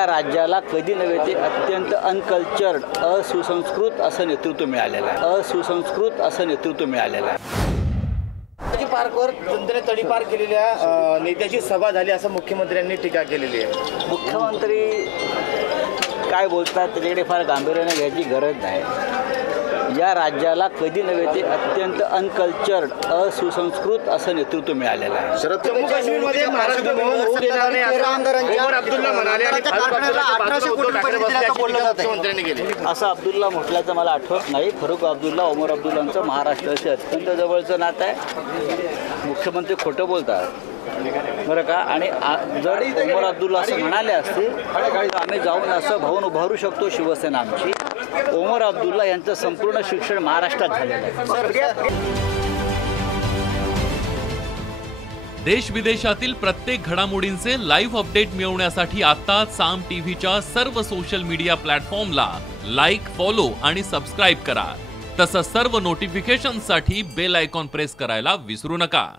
या राज्याला कधी नव्हे ते अत्यंत अनकल्चर्ड असुसंस्कृत असं नेतृत्व मिळालेलं आहे. असुसंस्कृत असं नेतृत्व मिळालेलं आहे. पार्कवर जनतेने तडीपार केलेल्या नेत्याची सभा झाली असं मुख्यमंत्र्यांनी टीका केलेली आहे. मुख्यमंत्री काय बोलतात त्याच्याकडे फार गांभीर्याने घ्यायची गरज नाही. या राज्याला कधी नव्हे ते अत्यंत अनकल्चर्ड असुसंस्कृत असं नेतृत्व मिळालेलं आहे. जम्मू काश्मीरमध्ये महाराष्ट्र भवन होऊ देणार नाही असं ओमर अब्दुल्ला म्हणाले आणि मुख्यमंत्र्यांनी केले. असं अब्दुल्ला म्हटल्याचं मला आठवत नाही. फारुख अब्दुल्ला ओमर अब्दुल्लांचं महाराष्ट्राशी अत्यंत जवळचं नातं आहे. मुख्यमंत्री खोटं बोलतात बरं का. आणि जर ओमर अब्दुल्ला असं म्हणाले असते तर आम्ही जाऊन असं भाऊन उभारू शकतो शिवसेना आमची. ओमर अब्दुल्ला यांचं संपूर्ण शिक्षण महाराष्ट्रात झालेलं आहे. देश विदेशातील प्रत्येक घडामोडींचे लाईव्ह अपडेट मिळवण्यासाठी आता साम टीव्हीच्या सर्व सोशल मीडिया प्लॅटफॉर्मला लाईक, फॉलो आणि सबस्क्राईब करा. तसंच सर्व नोटिफिकेशनसाठी बेल आयकॉन प्रेस करायला विसरू नका.